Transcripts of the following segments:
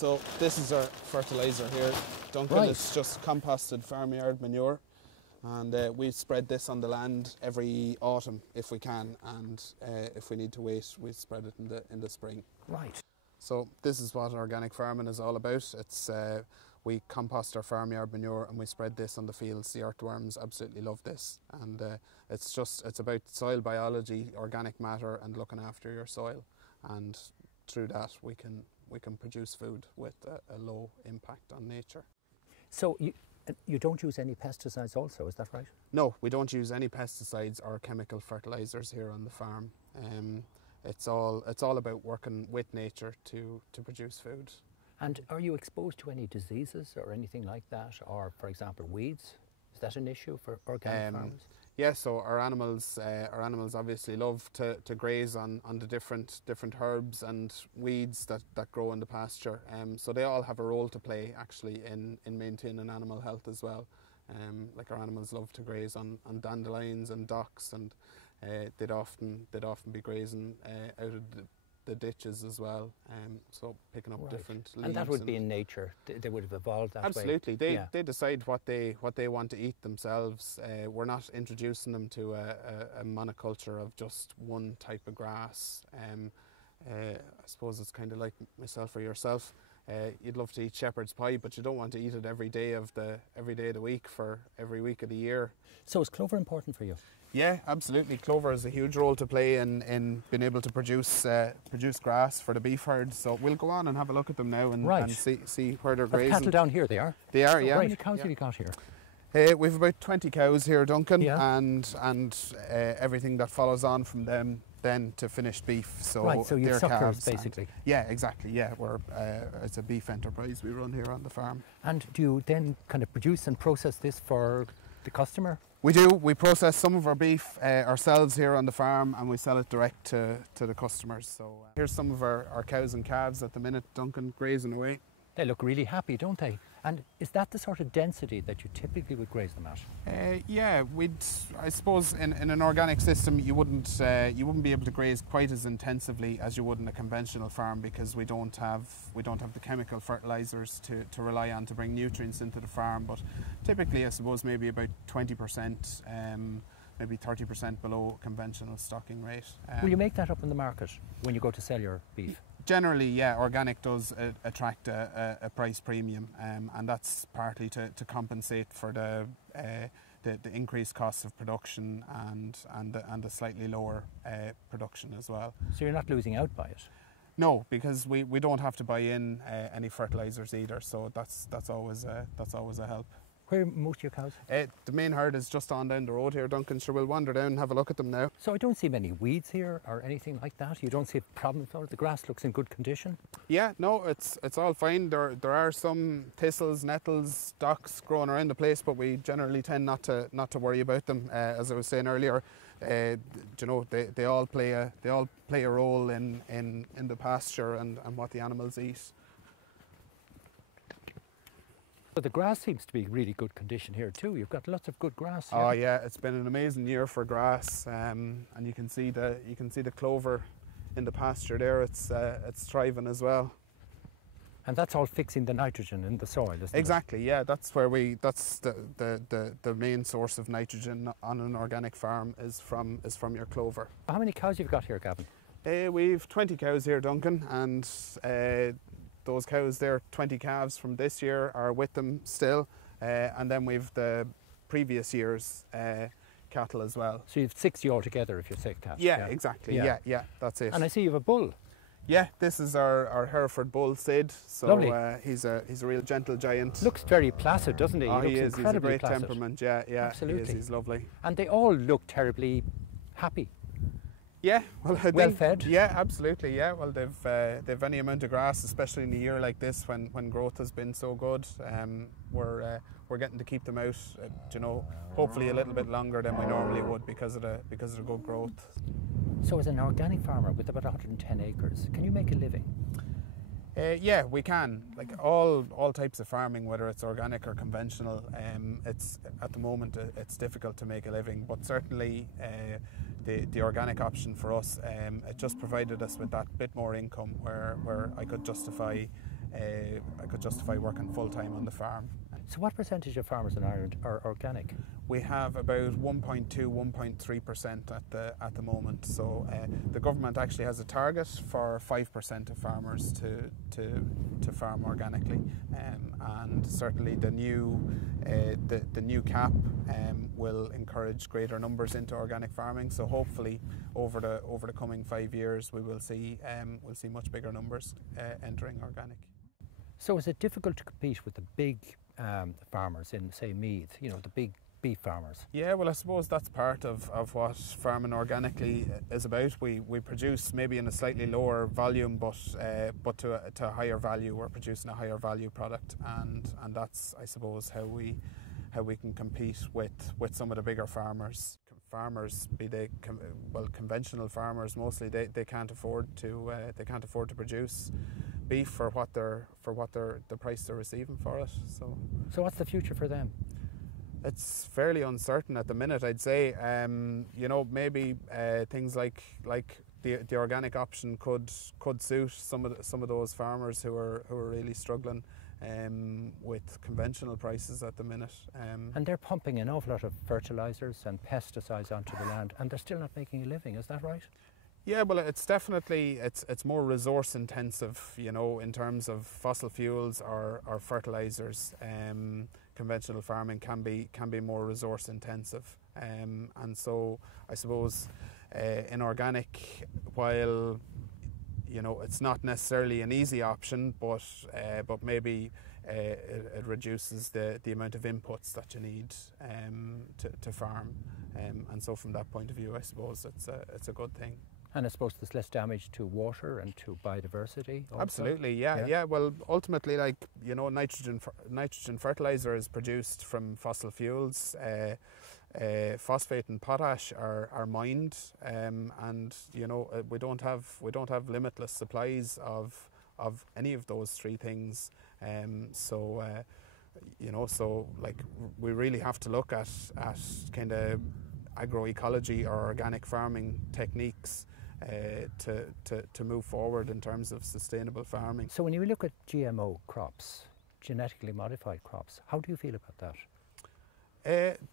So this is our fertilizer here, Duncan. Right. It's just composted farmyard manure, and we spread this on the land every autumn if we can, and if we need to wait, we spread it in the spring. Right. So this is what organic farming is all about. It's we compost our farmyard manure and we spread this on the fields. The earthworms absolutely love this, and it's about soil biology, organic matter, and looking after your soil. And through that, we can produce food with a low impact on nature. So you don't use any pesticides also, is that right? No, we don't use any pesticides or chemical fertilizers here on the farm. It's all about working with nature to produce food. And are you exposed to any diseases or anything like that, or for example weeds? Is that an issue for organic farmers? Yeah, so our animals obviously love to graze on the different herbs and weeds that grow in the pasture. So they all have a role to play actually in maintaining animal health as well. Like our animals love to graze on dandelions and docks, and they'd often be grazing out of the ditches as well. So picking up different leaves. And that would be in nature. They would have evolved that way. Absolutely. They decide what they want to eat themselves. We're not introducing them to a monoculture of just one type of grass. I suppose it's kind of like myself or yourself. You'd love to eat shepherd's pie, but you don't want to eat it every day of the week for every week of the year. So is clover important for you? Yeah, absolutely. Clover has a huge role to play in being able to produce grass for the beef herd. So we'll go on and have a look at them now and see where they're grazing. Cattle down here, they are? They are, yeah. How many cows have you got here? We've about 20 cows here, Duncan, and everything that follows on from them then to finished beef. So so you're suckers basically. Yeah, exactly. Yeah, it's a beef enterprise we run here on the farm. And do you then kind of produce and process this for the customer? We do. We process some of our beef ourselves here on the farm, and we sell it direct to the customers. So here's some of our cows and calves at the minute, Duncan, grazing away. They look really happy, don't they? And is that the sort of density that you typically would graze them at? Yeah, I suppose in an organic system you wouldn't be able to graze quite as intensively as you would in a conventional farm, because we don't have the chemical fertilizers to rely on to bring nutrients into the farm. But typically, I suppose maybe about 20%. Maybe 30% below conventional stocking rate. Will you make that up in the market when you go to sell your beef? Generally, yeah, organic does attract a price premium, and that's partly to compensate for the increased costs of production and the slightly lower production as well. So you're not losing out by it? No, because we don't have to buy in any fertilizers either, so that's always a help. Where are most of your cows? The main herd is just on down the road here, Duncan. Sure, we'll wander down and have a look at them now. So I don't see many weeds here or anything like that? You don't see problems at all? The grass looks in good condition? Yeah, no, it's all fine. There are some thistles, nettles, docks growing around the place, but we generally tend not to worry about them. As I was saying earlier, you know, they all play a role in the pasture and what the animals eat. But the grass seems to be really good condition here too. You've got lots of good grass here. Oh yeah, it's been an amazing year for grass, and you can see the clover in the pasture there. It's thriving as well. And that's all fixing the nitrogen in the soil, isn't it? Exactly. Yeah, that's the main source of nitrogen on an organic farm is from your clover. How many cows have you got here, Gavin? We've 20 cows here, Duncan, and those cows there, 20 calves from this year are with them still, and then we've the previous year's cattle as well. So you've 60 altogether if you take cattle? Yeah, exactly. Yeah, that's it. And I see you have a bull. Yeah, this is our Hereford bull, Sid. So lovely. He's a real gentle giant. Looks very placid, doesn't he? Oh, he is. He's a great placid. temperament. Yeah, absolutely. He's lovely. And they all look terribly happy. Yeah, well fed. Yeah, absolutely. Yeah, well, they've any amount of grass, especially in a year like this when growth has been so good. We're getting to keep them out, you know, hopefully a little bit longer than we normally would because of the good growth. So, as an organic farmer with about 110 acres, can you make a living? Yeah, we can. Like all types of farming, whether it's organic or conventional, it's at the moment it's difficult to make a living. But certainly, the organic option for us, it just provided us with that bit more income, where I could justify I could justify working full time on the farm. So what percentage of farmers in Ireland are organic? We have about 1.2, 1.3% at the moment. So the government actually has a target for 5% of farmers to farm organically, and certainly the new cap will encourage greater numbers into organic farming. So hopefully over the coming 5 years we will see much bigger numbers entering organic. So is it difficult to compete with the big farmers in, say, Meath, you know, the big beef farmers? Yeah, well, I suppose that's part of what farming organically is about. We produce maybe in a slightly lower volume, but to a higher value. We're producing a higher value product, and that's, I suppose, how we can compete with some of the bigger farmers. Farmers, be they conventional farmers mostly, they can't afford to produce beef for the price they're receiving for it. So what's the future for them? It's fairly uncertain at the minute, I'd say. You know, maybe things like the organic option could suit some of those farmers who are really struggling with conventional prices at the minute. And they're pumping an awful lot of fertilizers and pesticides onto the land, and they're still not making a living. Is that right? Yeah, well, it's definitely it's more resource intensive, you know, in terms of fossil fuels or fertilizers. Conventional farming can be more resource intensive, and so I suppose in organic, while you know it's not necessarily an easy option, but maybe it reduces the amount of inputs that you need to farm, and so from that point of view, I suppose it's a good thing. And I suppose there's less damage to water and to biodiversity also. Absolutely, yeah. Well, ultimately, like, you know, nitrogen fertilizer is produced from fossil fuels. Phosphate and potash are mined, and you know we don't have limitless supplies of any of those three things. You know, so like we really have to look at kind of agroecology or organic farming techniques to move forward in terms of sustainable farming. So when you look at GMO crops, genetically modified crops, how do you feel about that?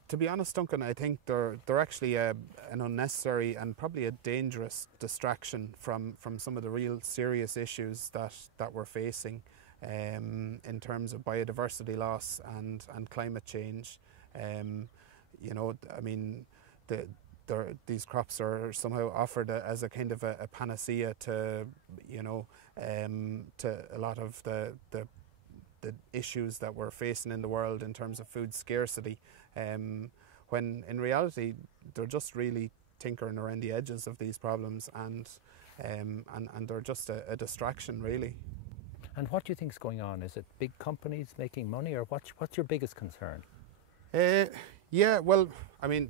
To be honest, Duncan, I think they're actually an unnecessary and probably a dangerous distraction from some of the real serious issues that we're facing in terms of biodiversity loss and climate change. You know, I mean, these crops are somehow offered as a kind of a panacea to, you know, to a lot of the issues that we're facing in the world in terms of food scarcity, when in reality they're just really tinkering around the edges of these problems, and they're just a distraction, really. And what do you think is going on? Is it big companies making money, or what's your biggest concern? Yeah, well, I mean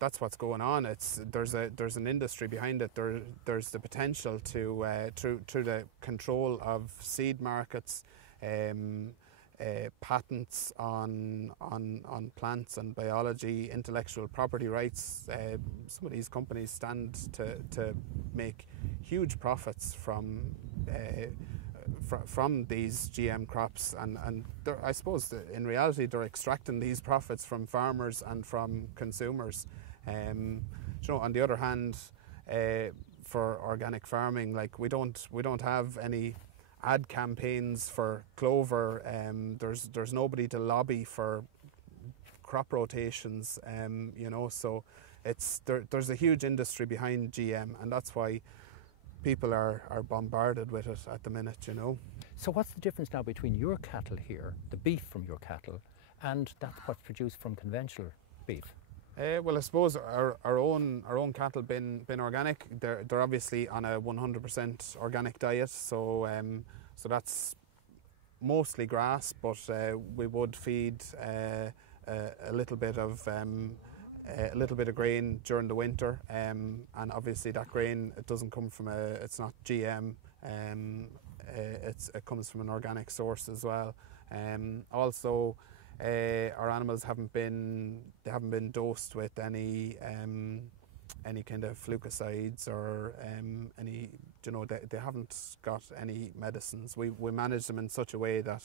that's what's going on. There's an industry behind it. There's the potential to through the control of seed markets, patents on plants and biology, intellectual property rights. Some of these companies stand to make huge profits from these GM crops, and I suppose in reality they're extracting these profits from farmers and from consumers. You know, on the other hand, for organic farming, like we don't have any ad campaigns for Clover. There's nobody to lobby for crop rotations. You know, so there's a huge industry behind GM, and that's why people are bombarded with it at the minute, you know. So what's the difference now between your cattle here, the beef from your cattle, and that's what's produced from conventional beef? Well, I suppose our own cattle been organic. They're obviously on a 100% organic diet, so that's mostly grass, but we would feed a little bit of grain during the winter, and obviously that grain, it doesn't come from it's not GM. It comes from an organic source as well. Also, our animals haven't been dosed with any any kind of fungicides or any, you know, they haven't got any medicines. We manage them in such a way that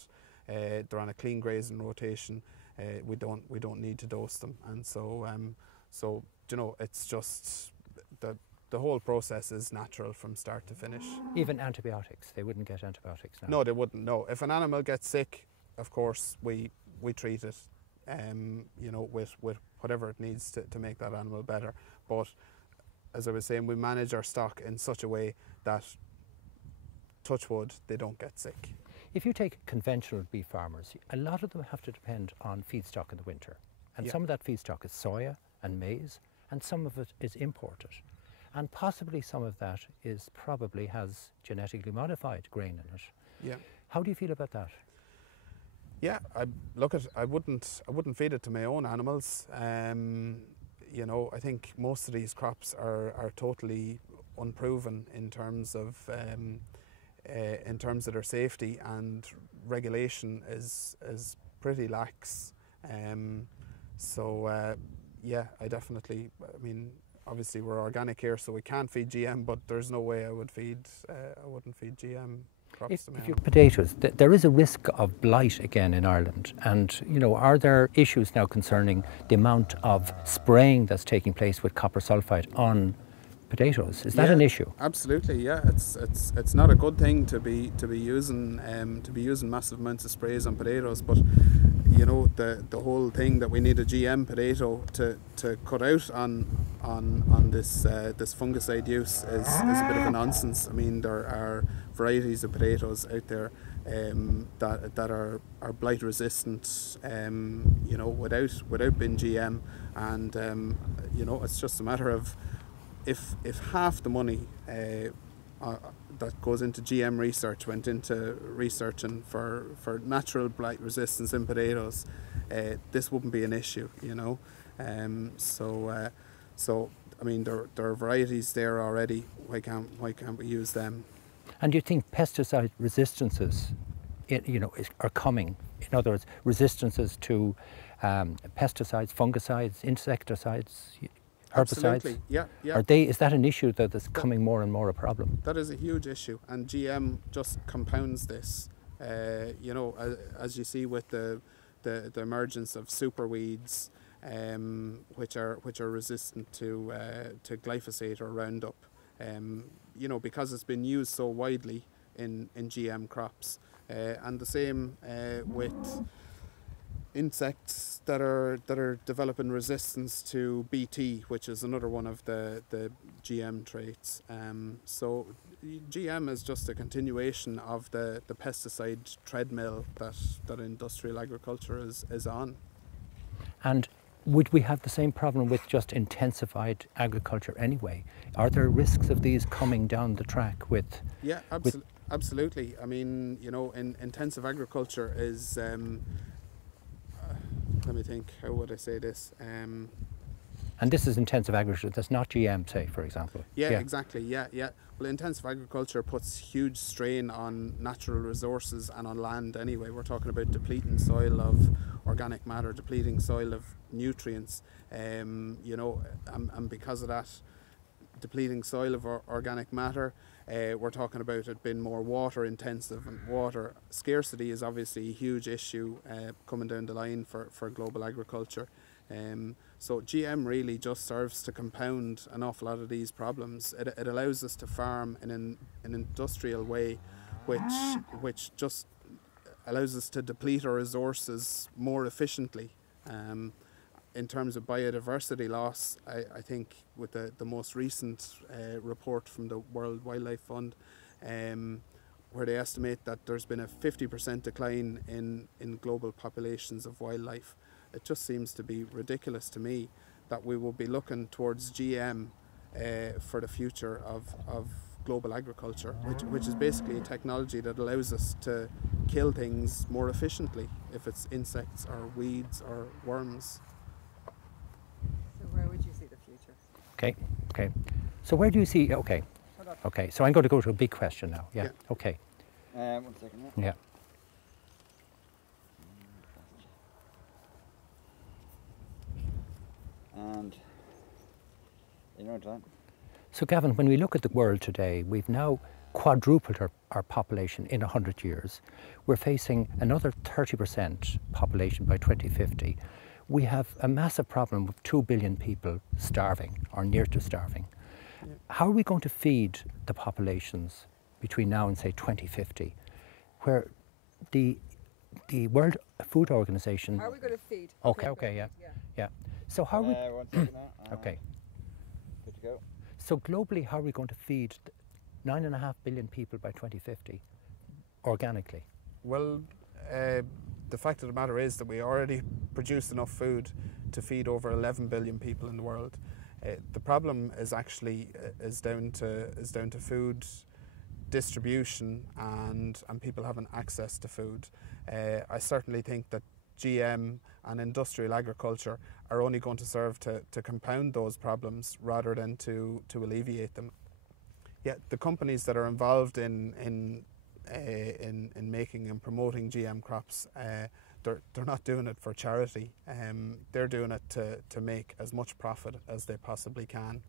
they're on a clean grazing rotation. We don't need to dose them, and so you know, it's just the whole process is natural from start to finish. Even antibiotics, they wouldn't get antibiotics now? No, they wouldn't. No, if an animal gets sick, of course we treat it, you know, with whatever it needs to make that animal better. But as I was saying, we manage our stock in such a way that, touch wood, they don't get sick. If you take conventional beef farmers, a lot of them have to depend on feedstock in the winter. And some of that feedstock is soya and maize, and some of it is imported. And possibly some of that is probably has genetically modified grain in it. Yeah. How do you feel about that? Yeah, I wouldn't feed it to my own animals. You know, I think most of these crops are totally unproven in terms of their safety, and regulation is pretty lax. Yeah, I mean, obviously we're organic here, so we can't feed GM, but there's no way I wouldn't feed GM crops to my If you own. potatoes, there is a risk of blight again in Ireland, and you know, are there issues now concerning the amount of spraying that's taking place with copper sulfide on potatoes? Is that an issue? Absolutely, yeah. It's not a good thing to be using massive amounts of sprays on potatoes, but you know, the whole thing that we need a GM potato to cut out on this fungicide use is a bit of a nonsense. I mean, there are varieties of potatoes out there that are blight resistant, you know, without being GM, and you know, it's just a matter of if half the money that goes into GM research went into researching for natural blight resistance in potatoes, this wouldn't be an issue, you know. So I mean, there are varieties there already. Why can't we use them? And do you think pesticide resistances, you know, are coming? In other words, resistances to pesticides, fungicides, insecticides, herbicides? Absolutely, yeah. Is that an issue that's coming more and more a problem? That is a huge issue, and GM just compounds this. You know, as you see with the emergence of super weeds, which are resistant to glyphosate or Roundup. You know, because it's been used so widely in GM crops, and the same with insects that are developing resistance to BT, which is another one of the GM traits. So GM is just a continuation of the pesticide treadmill that industrial agriculture is on. And would we have the same problem with just intensified agriculture anyway? Are there risks of these coming down the track with? Yeah, absolutely. I mean, you know, intensive agriculture is. Let me think. How would I say this? And this is intensive agriculture. That's not GM, say, for example. Yeah, exactly. Yeah. Well, intensive agriculture puts huge strain on natural resources and on land. Anyway, we're talking about depleting soil of organic matter, depleting soil of nutrients. You know, and because of that, depleting soil of organic matter, we're talking about it being more water intensive, and water scarcity is obviously a huge issue coming down the line for global agriculture. So GM really just serves to compound an awful lot of these problems. It allows us to farm in an industrial way, which just allows us to deplete our resources more efficiently. In terms of biodiversity loss, I think with the most recent report from the World Wildlife Fund, where they estimate that there's been a 50% decline in global populations of wildlife, it just seems to be ridiculous to me that we will be looking towards GM for the future of global agriculture, which is basically a technology that allows us to kill things more efficiently, if it's insects or weeds or worms. Where would you see the future? Okay. So where do you see? Okay. So I'm going to go to a big question now. Yeah. Okay. 1 second. Yeah. And in No time. So Gavin, when we look at the world today, we've now quadrupled our population in 100 years. We're facing another 30% population by 2050. We have a massive problem with 2 billion people starving or near to starving. Yeah. How are we going to feed the populations between now and say 2050, where the World Food Organization... How are we going to feed? Okay, yeah. So how are we... 1 second now. Okay. Good to go. So globally, how are we going to feed 9.5 billion people by 2050 organically? Well, the fact of the matter is that we already produce enough food to feed over 11 billion people in the world. The problem is actually is down to food distribution and people having access to food. I certainly think that GM and industrial agriculture are only going to serve to compound those problems rather than to alleviate them. Yeah, the companies that are involved in making and promoting GM crops, they're not doing it for charity. They're doing it to make as much profit as they possibly can.